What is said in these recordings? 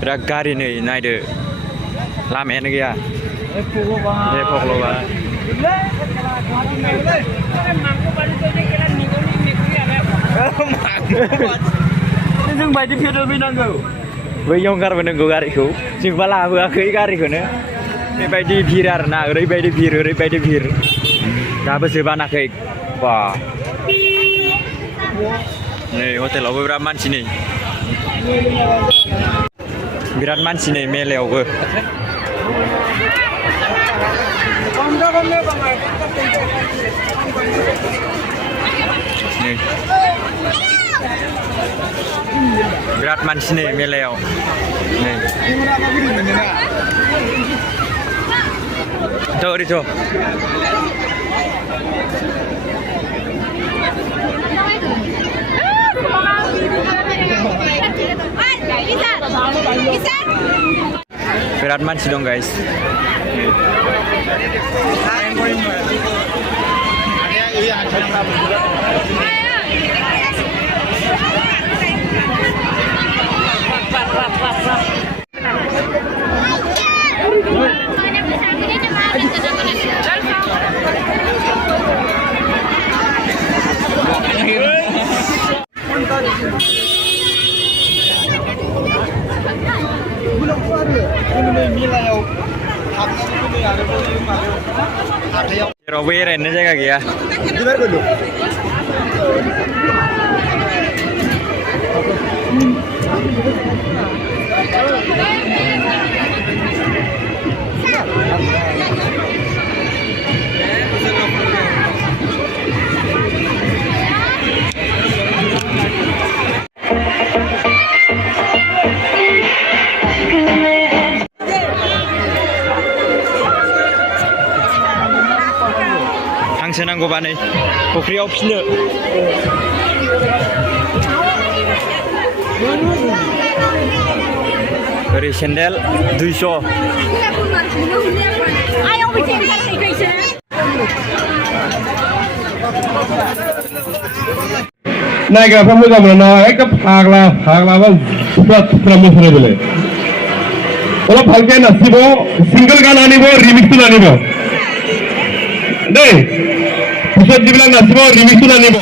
Berak gari nih, naide. Lama ini ya. Pokloba. जों बायदि petrol फैनांगौ बैयाव गारबोनांगौ गारिखौ जोंबा लाबोआखै गारिखौनो बेबायदि भिर आरोना ओरैबायदि भिर दाबो जोबानाखै बा नै हटेलावबो बिराद मानसि नै मेलायावबो बिराद मानसि नै मेलायाव नै ओरैथ' बिराद मानसि दं गाइस जेरावबो एरायनो जायगा गैया हांसो नांगौबा नै फुख्रियाव फिनो ओरै सेन्देल 200 नायग्राफ्रा मोजां मोनो ना एकदम फाग्लाबा थुफ्रा मोसानाय बेलाय অলপ ভালকে নাচিব সিঙ্গল গান আনিব রিমিক্সটো আনিব দেই পিছত যিবিলাক নাচিব ৰিমিক্সটো আনিব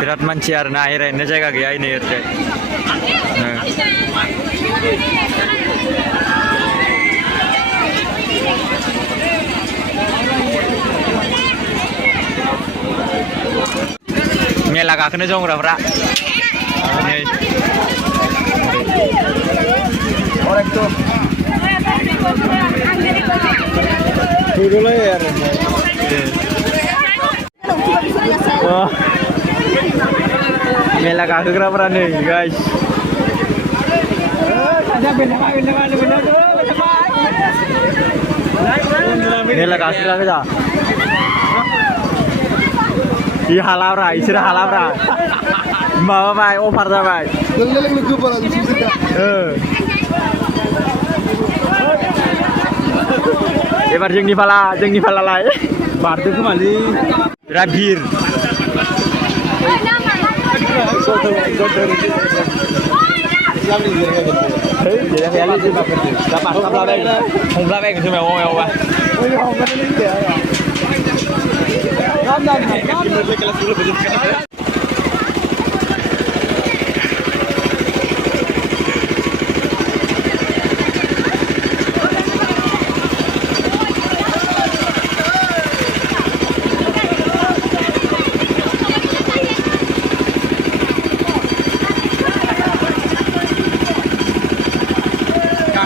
बिराद मानसि आरोना एरायनो जायगा गैया नै ओरैजाय मेला गाखोनो जंग्राफ्रा नै मेला गाखोग्राफ्रा नै गाइस मेला गाखोग्रा गोजा इ हालाब्रा इसोर हालाब्रा माबाबाय अफार जाबाय एबार जोंनि फालालाय बारदो खोमालै बिराद भिर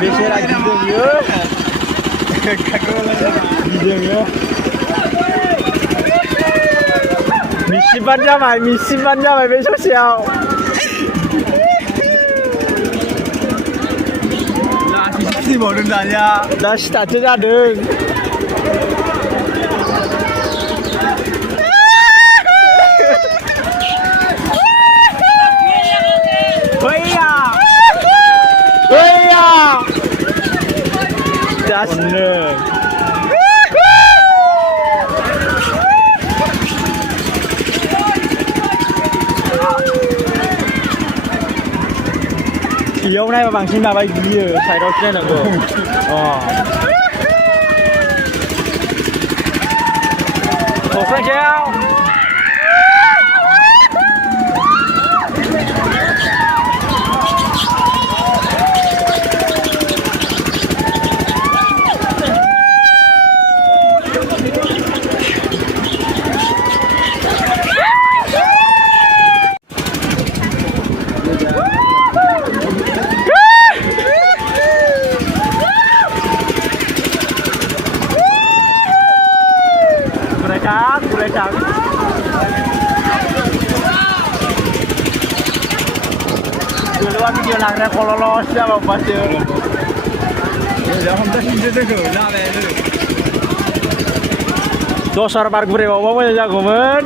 बेसेरा गिदों यो गिदों यो 10반 जाबाय मिसिबान जाबाय बे ससेयाव सिबावदों दानिया दा स्टार्टसो जादों फैया फैया जास्ट इयाव नायबा बांसिन माबा गियो साइडआवसो नायनांगौ क'क्राझाराव 구레장 duluan video langnya kalau los ya bang pasti ya không thích như thế nào ra về nữa dosar bar gure bawa bawa jagoan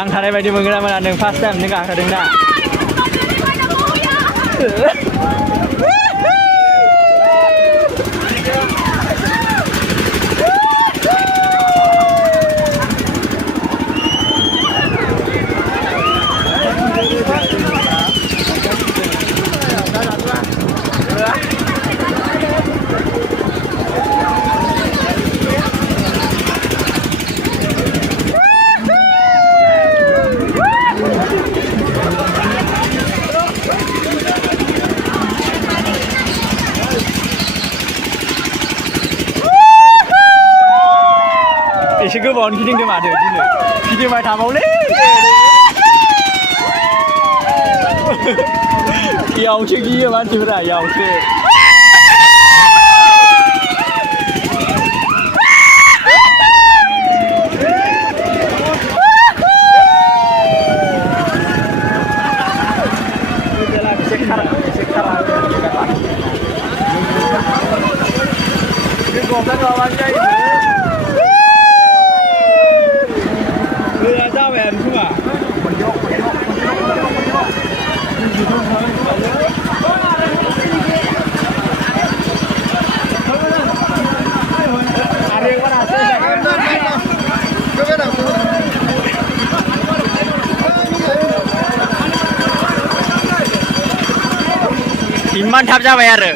nang थानाय बायदि मोनगोन ना मोना नों फार्स्ट टाइम नों गाखोदों ना एसे गोबावनो गिदिंदों माथो दिनै गिदिंबाय थाबावलै इयावसो गियो मानसिफोरा इयावसो इमान थाब जाबाय आरो